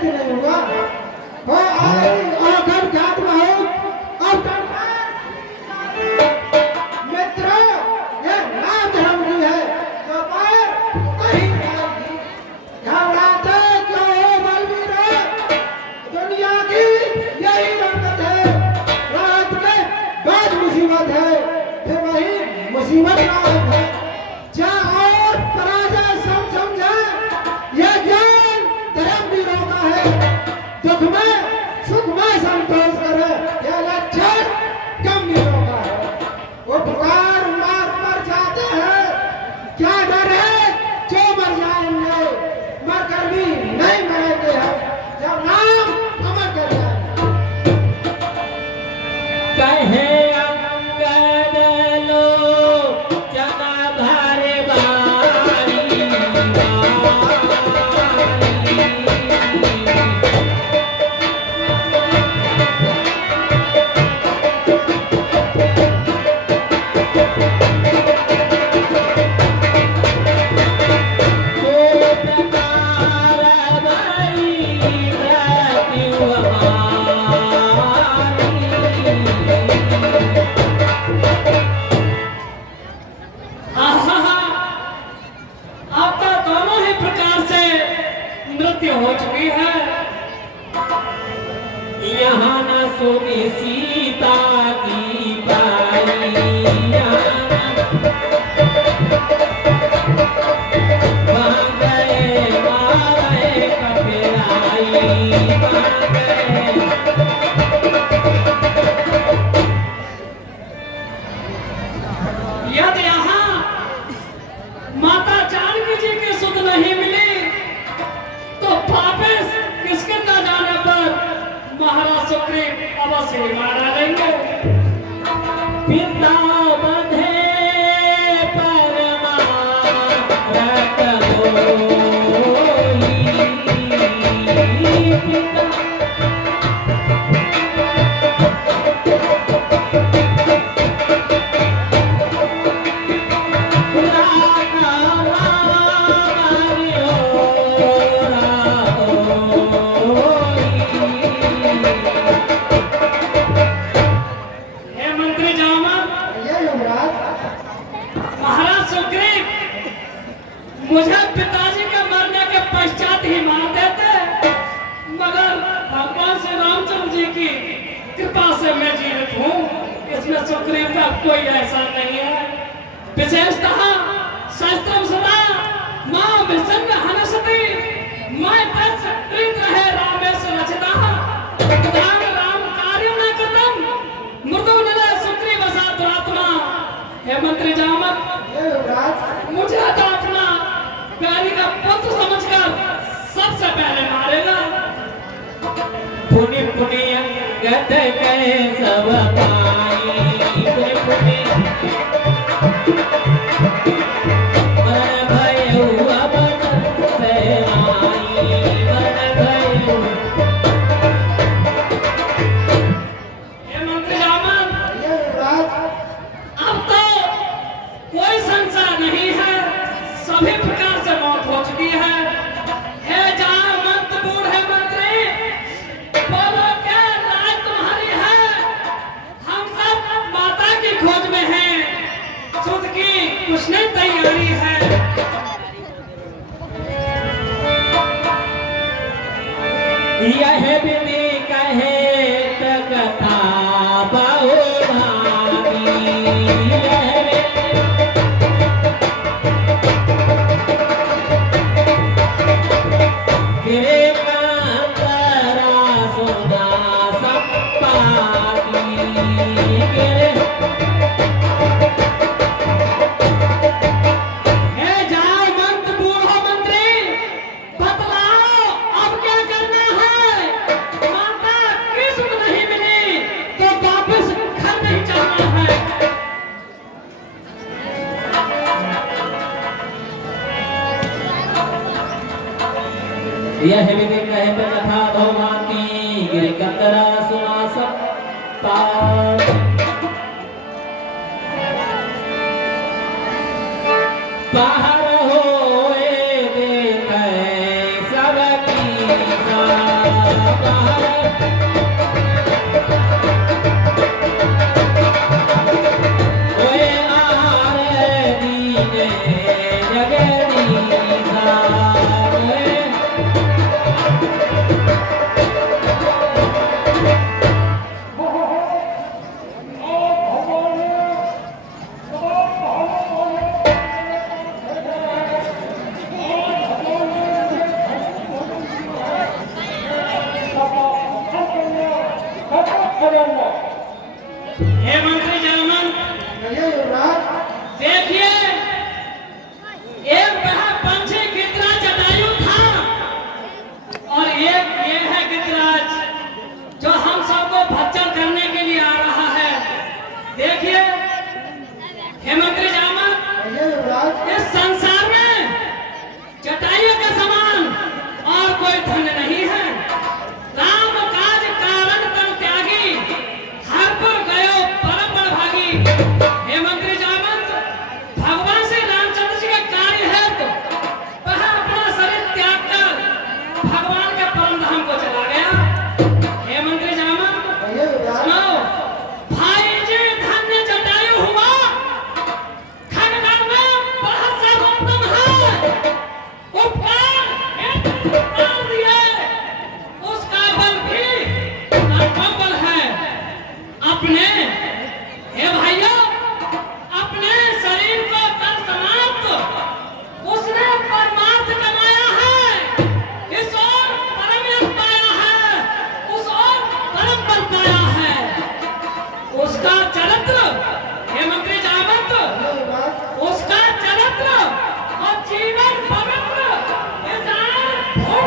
भी नहीं होगा। हो आखिर जात में हो और मित्रों, ये ना धर्म नहीं है जो पर कहीं नहीं घबराते क्यों हो बलवीर? दुनिया की यही बरकत है। रात में बाद मुसीबत है, फिर वही मुसीबत राहत है। क्या और पराजय सब समझे, ये ज्ञान धर्मवीरों का है। दुख में सुख में संतोष करे, यह लक्षण गंभीरों का है। वो पुकार मार पर जाते हैं, क्या डर है जो मर जाएंगे, मरकर भी नहीं मरेंगे हम, जब नाम अमर कर जाएंगे। कहे अंगद लो जना भारे भारी अब तो दोनों ही प्रकार से मृत्यु हो चुकी है। यहाँ न सुनी सीता की बाई, वहाँ गए मारे कपिराई, वहाँ गए यदि यहाँ माता जानकी जी की सुध नहीं मिली तो वापिस किसके न जाने पर महाराज सुग्रीव अवश्य ही मारा देंगे। पिता बंधे परमारत होई, पिता मुझे पिताजी के मरने के पश्चात ही मार देते, मगर भगवान श्री रामचंद्र जी की कृपा से मैं जीवित हूँ, इसमें सुग्रीव का कोई ऐसा नहीं है। विशेषतः शास्त्रम सदा मां विसंग हनसति, मैं बस प्रीत रहे रामेश रचितः, दान राम कार्य न कृतम, मृदु नले सुग्रीव साधुरात्मा। हे मंत्री जामत, मुझे तो अपना प्यारी का पुत्र समझकर सबसे पहले मारेगा। पुनि पुनि अंगद गए सब पाई, पुनि पुनि मन भयउ अबन सेनाई, मन भयउ। ये मंत्री जामन, अब तो कोई संशय नहीं है, सभी प्रकार से मौत हो चुकी है। हे जामंत बूढ़े मंत्री, बोलो क्या राय तुम्हारी है? हम सब माता की खोज में हैं, सुध की कुछ नहीं तैयारी है। यह विधि कहे कथा बहुभागी, यह विधि कहे कथा भगवानी गिरि कंदरा सुना सकता। बाहर होए देखे सबकी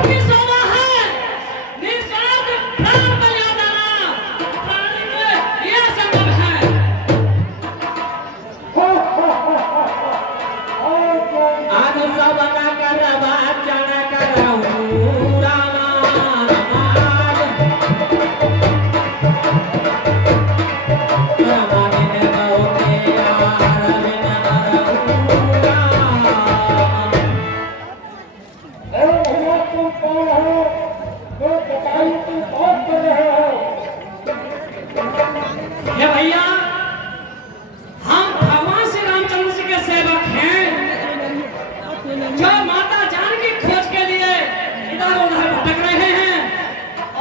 की शोभा है निस्वार्थ प्राण बलिदान प्राणी में ये संभव है। आनु सबना करवा चढ़ करऊ रामा ये भैया हम भगवान श्री रामचंद्र जी के सेवक हैं जो माता जानकी खोज के लिए इधर उधर भटक रहे हैं।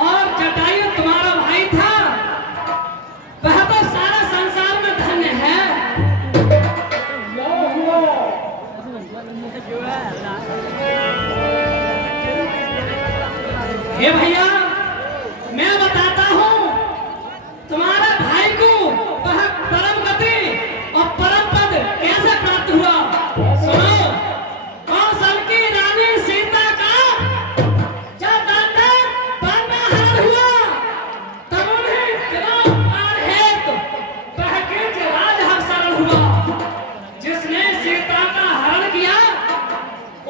और जटायु तुम्हारा भाई था, वह तो सारा संसार में धन्य है। ये भैया मैं बताता हूँ तुम्हारे भाई को वह परम गति और परम पद कैसे प्राप्त हुआ। सुनो, कौशल की रानी सीता का जब दंडक वन में हरण हुआ तब उन्हें दिनों पार हेतु वह किंच राजहर शरण हुआ। जिसने सीता का हरण किया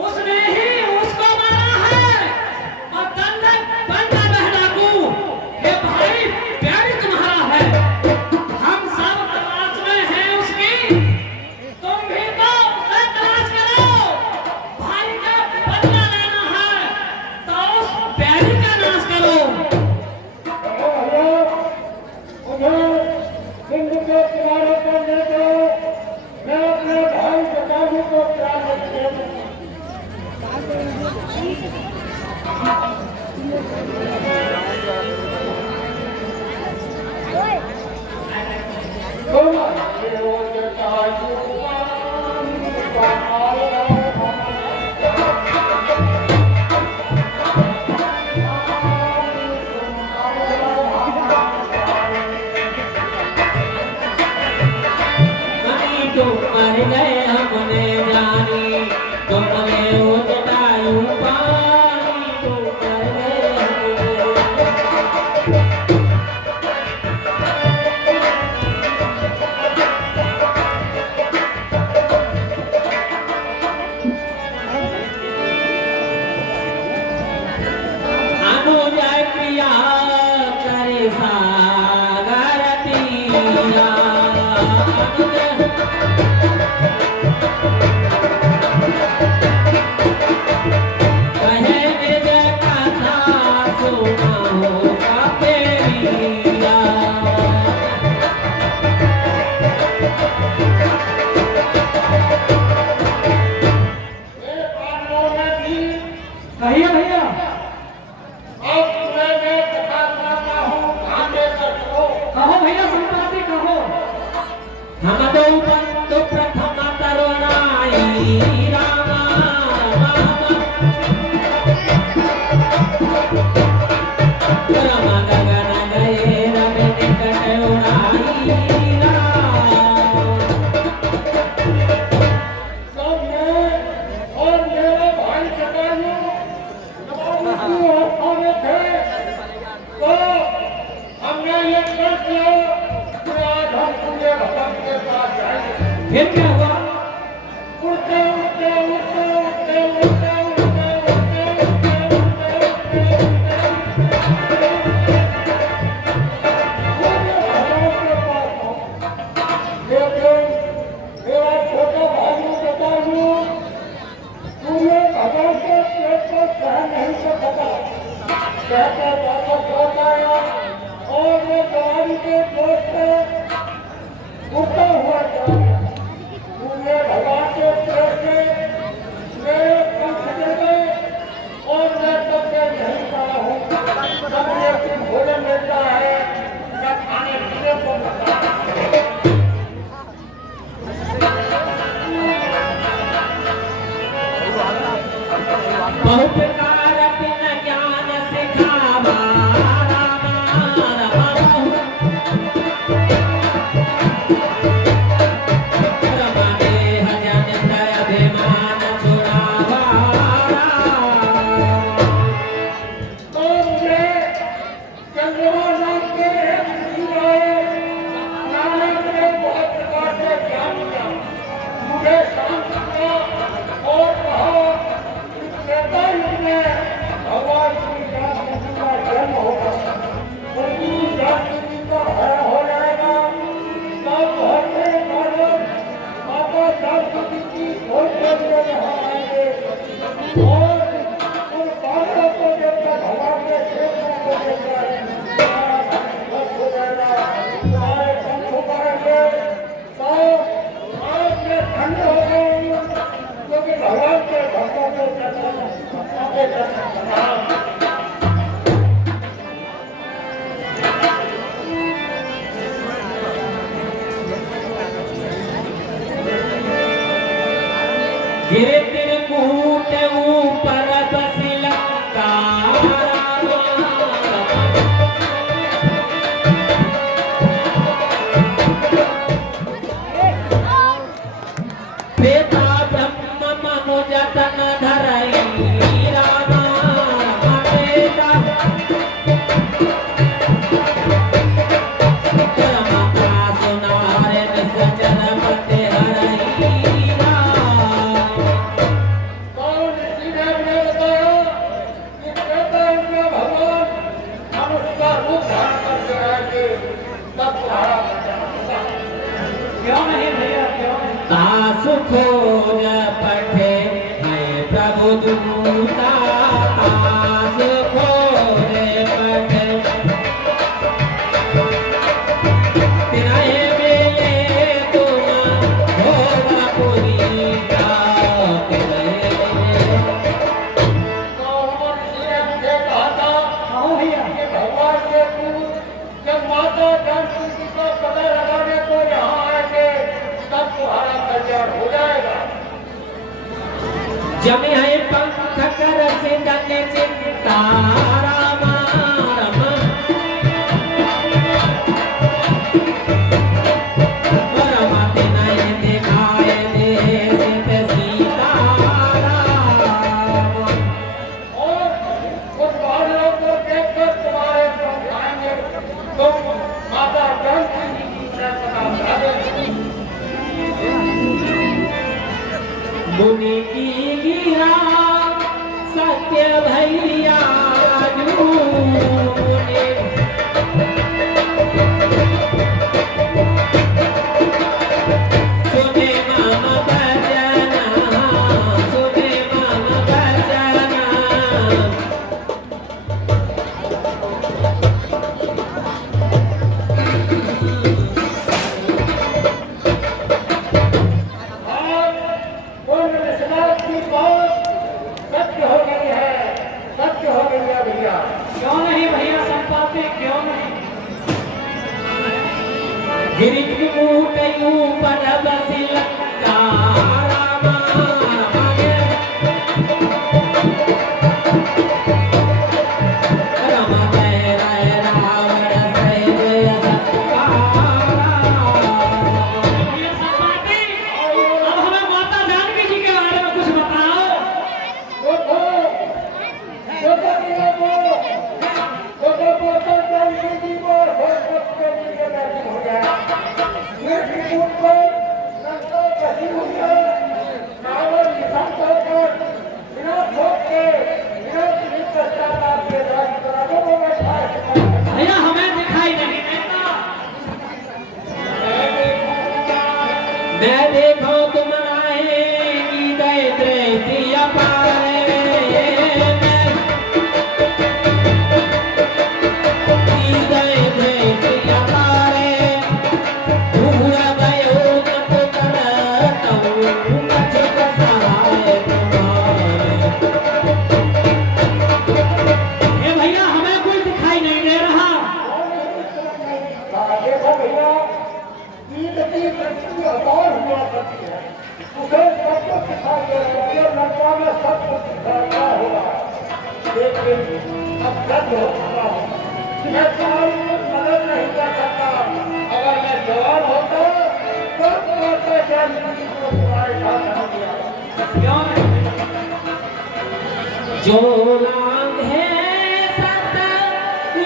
उसने ही उसको मारा है और दंडक वन में बह डाकू। ये भाई प्यारी तुम्हारा है, हम सब तलाश में हैं उसकी। तुम भी तो उसे तलाश करो। भाई का बदला लेना है तो उस प्यारी का नाश करो। सिंह के किनारे पर ले जाओ, मैं अपने भाई जटायु को प्राण दे दूं। तो मर गए हमने जानी तुमने वो जटायु पानी तो मर गए हमने। अनुजय प्रिया करे सागर तीरा कहे विजय कथा सुना होगा तेरिया। भैया भैया कहो भैया संपादी कहो। हम तो बंधु प्रथम तरुणाई रामा रामा गगन गए रव निकट उड़ाई और मेरे भाई जटायु जब उसी अवस्था में थे तो हमने ये कर दिया कि आज हम पूरे भगवान के पास जाएंगे। फिर क्या हुआ? उड़ते उड़ते उड़ते उड़ते उड़ते उड़ते उड़ते उड़ते उड़ते पूरे भगवान के पास पहुंचे। लेकिन मेरा छोटा भाई जटायु पूरे भगवान के पेट को सहन नहीं कर सका। कहते वापस लौट आया और वो जवानी के जोश से उड़ता हुआ चला गया। पूरे भगवान के पेट से मेरे पंख गिर गए और मैं तब से यहीं पड़ा हूँ। जब मुझे कुछ भोजन मिलता है मैं खाने पीने को लगता है। बहुत कार बिन ज्ञान सिखाव माता जानकी को पता लगाने को यहाँ आएंगे तब तुम्हारा कल्याण हो जाएगा। जमे है पंख कर सिंदन चिंता रामा रमा रमाते नए दिखाए दे सित सीता रामा। और उस बादलों को देखकर तुम्हारे पंख आएंगे, तुम माता जानकी जी की सैकड़ा करोगे। मुनि की गिरा सत्य भैया राजू मुनि सुने मम भजना सुने मम भजना और उन विश्वास की बात सत्य हो गई है, सत्य हो गई है भैया। क्यों नहीं भैया संपाति, क्यों नहीं? गिरि ऊटयू पर बसी लंका रामा रामा जय राय रावण सैव सत्का भैया संपाति, अब हमें माता जानकी जी के बारे में कुछ बताओ। देखो माता जानकी जी को भगवत के लिए दर्शन हो गया। ये को लंका कहीं हो गया, रावण निशान होकर बिना भोग के बिना किसी पश्चाताप के राज्य कराने को बैठा है। भैया हमें दिखाई नहीं देता। मैं देखो तुम आएगी दय दृष्टि अपारे दय दृष्टि अपारे दूर भयो तप करतहु कछुक सहाय तुम्हारे। ये भैया हमें कोई दिखाई नहीं दे रहा। देखो भैया, ईद की दृष्टि अपार हुआ करती है, उसे सब कुछ दिखाई दे रहा है, लंका में सब कुछ दिखाया होगा, लेकिन अब दर्द हो चुका हूँ। मैं सारी मदद नहीं कर सकता। अगर मैं जवान होता तो माता जानकी को तुम्हारे साथ रख दिया। क्यों नहीं? जो लांग है सत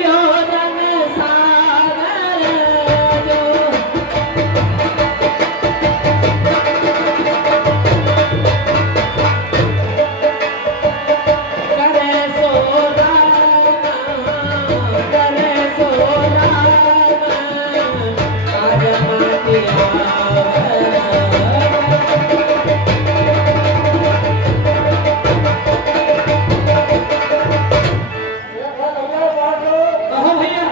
योजन सागर जो करे सो राम करे सो राम आज मातिया देखो भैया बाबू, कहो भैया।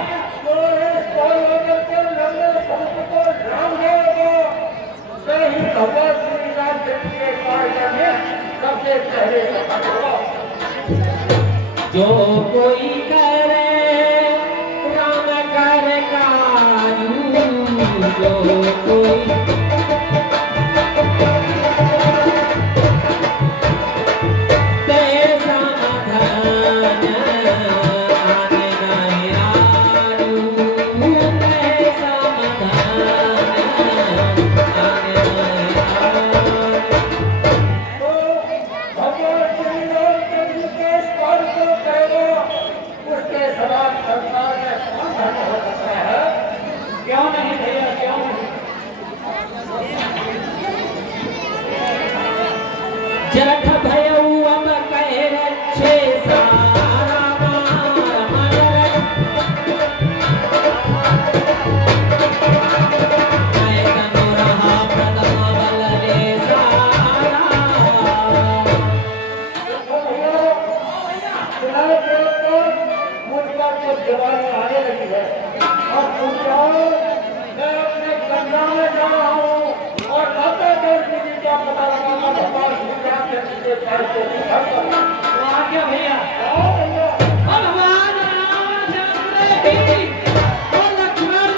जो इस कौरवों के लंबे समुद्र को ध्यान देगा, उसे ही भगवान श्री रामचंद्र के कार्य में सबसे पहले सफल होगा। जो कोई करे राम कर काजू जो कोई ते समाधान आने नहीं आरू ते समाधान आने नहीं आरू। तो भगवान श्री रामचंद्र के कार्य को करेगा, उसके समान संसार में कौन धन्य हो सकता है? क्यों नहीं भैया, क्यों नहीं? जरठ भयऊ अब कहे रक्षे सारा मार आए तनु रहा प्रथम बल रे सारा। देखो भैया, फिलहाल तो मुझ पर कुछ जवानी आने लगी है। अब तुम जाओ, मैं अपने गंगा में जा रहा हूँ और माता जानकी जी का पता लगाना भगवान श्री रामचंद्र के कार्य को निखर करूँ। तो आ गया भैया। आओ भैया। भगवान रामचंद्र की, ओ लक्ष्मण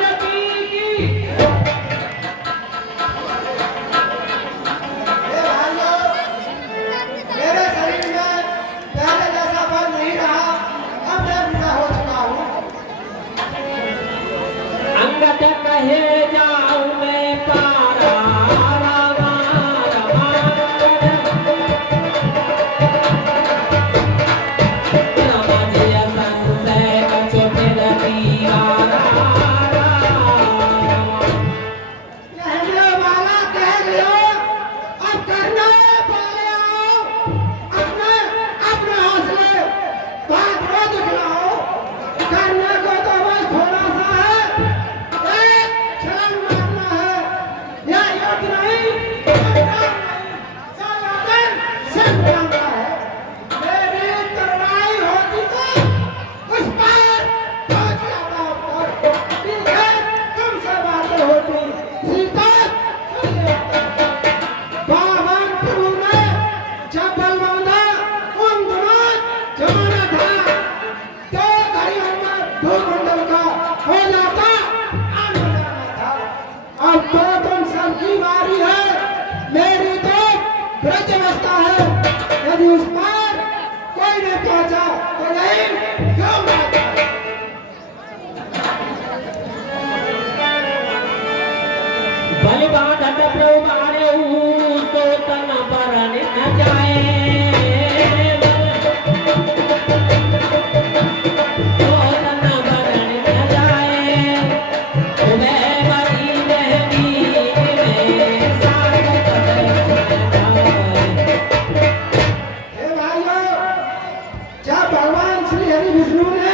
श्री विष्णु ने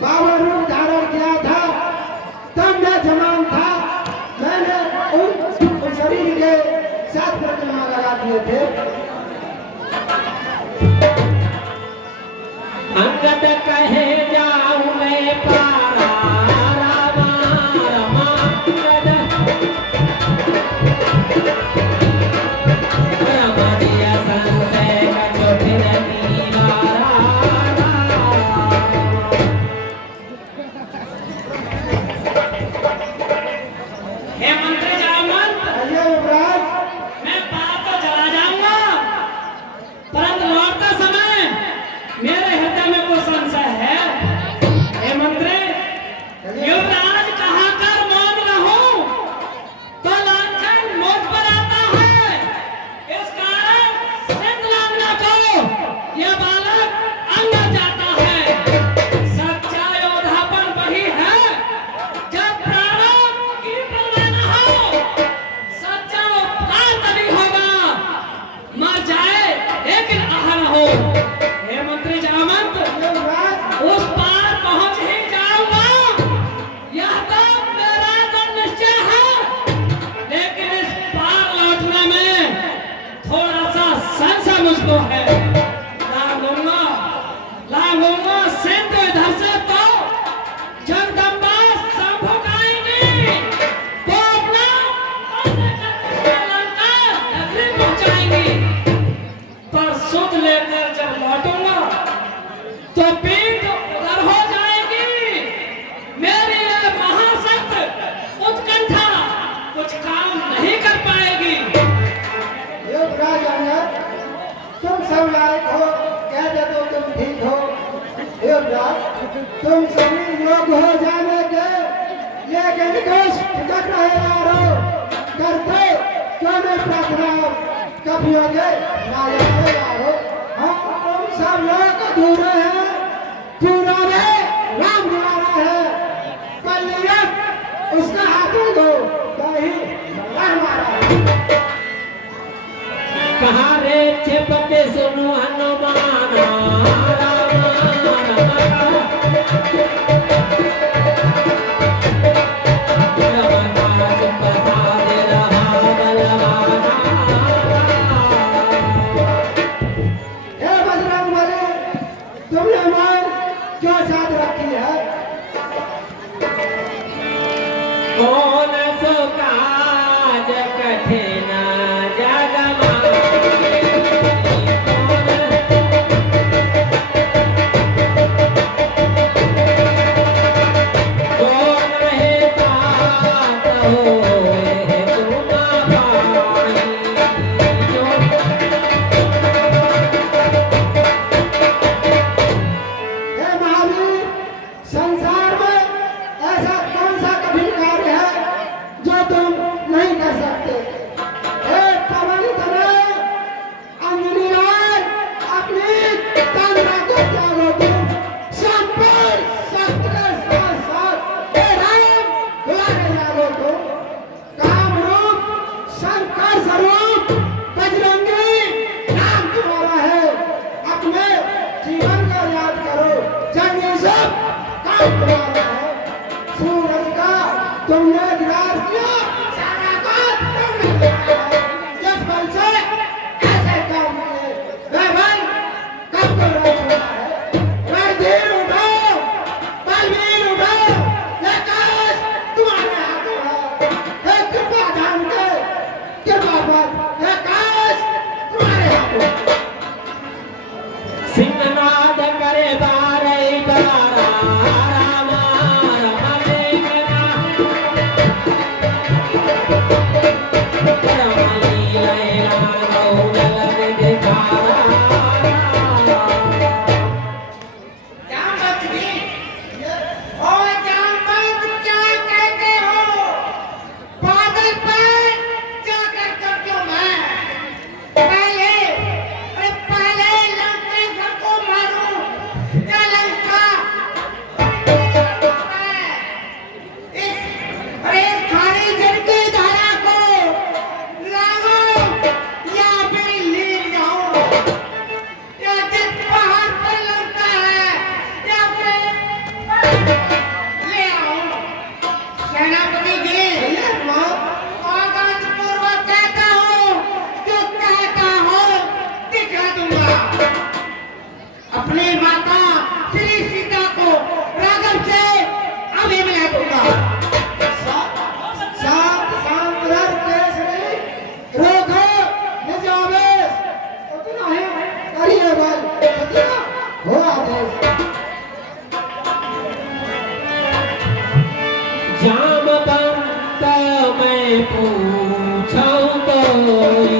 52 रूप धारण किया था, तब मैं जवान था। मैंने उन शरीर के 7 प्रतिमा लगा दिए थे। अंगद कहे जाऊं मैं पारा रामा रमा अंगद रमा दिया संशय का छोटे दीवारा हे मंत्री जामन, आइए युवराज। मैं पार तो चला जाऊंगा, परंतु लौटते समय मेरे हृदय में कुछ संशय है। हे मंत्री, युवराज कहाँ कर मौन रहूं तो लांछन मुझ पर आता है। इस कारण सिंध लांघना को यह बालक अंदर जाता है। सच्चा योद्धापन वही है जब प्राणों की परवाह न हो। सच्चा उपकार तभी होगा, मर जाए लेकिन आह न हो। हे मंत्री जामंत, युवराज, उस पार पहुंच ही जाऊंगा, यह तो मेरा दृढ़ निश्चय है। लेकिन इस पार लौटने में थोड़ा सा संशय मुझको है। लांघूंगा सिंध इधर से तो जगदम्बा संभुक आएंगी, तो अपना लंका नगरी पहुंचाएंगी। पर सुध लेकर जब लौटूंगा तो पीठ उधर हो जाएगी। मेरी यह महाशक्त उत्कंठा कुछ काम नहीं कर पाएगी। युवराज अंगद, तुम सब लायक हो, कह दे तो तुम ठीक हो। युवराज, तुम सभी योग्य हो जाने के, लेकिन कुछ टिकट रहे यारो। करते क्यों नहीं प्रार्थना कभी होगे ना यारो। हम तुम सब लोग अधूरे हैं, पूरा में राम द्वारा है। कल उसका हाथों दो, कहीं हमारा है। कहाँ रे छिपके सुनो हनुमान रामा रमा रमना चुप साधे रहा बलवाना। हे बजरंगबली, तुमने मान क्यों साथ रखी है? कौन सो काज कठिन जग माही। कौन है तात होए तुम पाई। हे महावीर, संसार में ऐसा कौन सा कठिन कार्य है जो तुम नहीं कर सकते? हे पवन तनय, अंजनी लाल, अपनी तंद्रा को त्यागो तुम। संपूर्ण शस्त्र के साथ हे राम बुलाने लागो तुम। काम रूप शंकर स्वरूप बजरंगी नाम तुम्हारा है। अपने जीवन को याद करो, जंगी सब काम तुम्हारा है। सूरज का तुमने विनाश किया, सारा काम तुमने किया है। जिस बल से ऐसे काम किए, वह बल कब को न छोड़ा है। रणधीर उठो, बलवीर उठो, यह काज तुम्हारे हाथों है। हे कृपा धाम के कृपा पर, यह काज तुम्हारे हाथों है। सिंहनाद करे बारे बारा रामा ले आओ सेनापति जी। कहिए मां। कागज पूर्वक कहता हूँ, जो कहता हूँ दिखा दूंगा। अपनी माता श्री सीता को राघव से अभी मिला दूंगा। शांत शांत रह केसरी, रोको निज आवेश। उतना ही करिए बल, उतना हो आदेश। जामवंत मैं पूछूं कोई,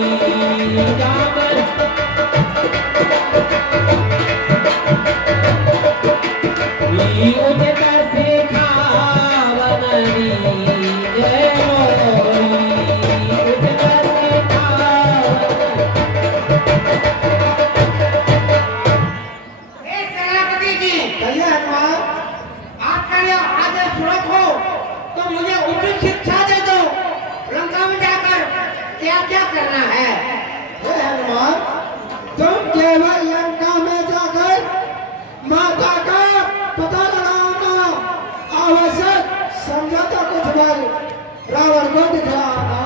उदित सिखावनरी जय मोरी, उदित सेनापति जी, कहिए मां। आपका यह आदेश सुरत हो तो मुझे उचित शिक्षा दे दो। लंका में जाकर क्या क्या करना है? हे हनुमान, तुम केवल लंका में जाकर माता का पता लगाना आवश्यक समझा तो कुछ बल रावण को दिखलाना।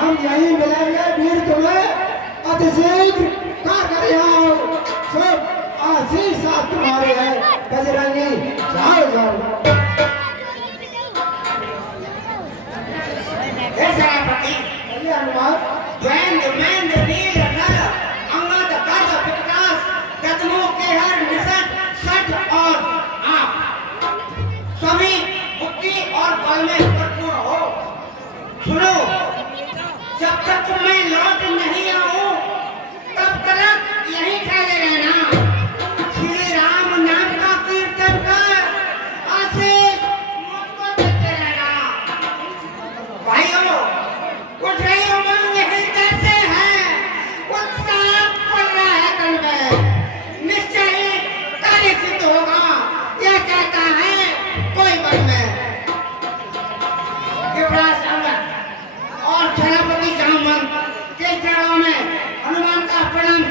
हम यहीं मिलेंगे वीर तुम्हें अतिशीघ्र का कर आओ। सब आशीष साथ तुम्हारे है बजरंगी, जाओ जाओ। हे सेनापति, कहिए हनुमान। द्वैंद्र महेंद्र नील नल अंगद कर्ज विकास कदमों के हर निषद सठ और आप सभी बुद्धि और बल में भरपूर हो। सुनो, जब तक मैं लौट नहीं आऊं तब तक यहीं ठहरे रहना। श्री राम नाम का कीर्तन कर आशीष मुझको देते रहना। भाइयों, उठ रही उमंग हृदय से है, उत्साह पड़ रहा है तन में। निश्चय ही कार्य सिद्ध होगा, यह कहता है कोई बल में। युवराज अंगद और सेनापति जामवंत के चरणों में हनुमान का प्रणाम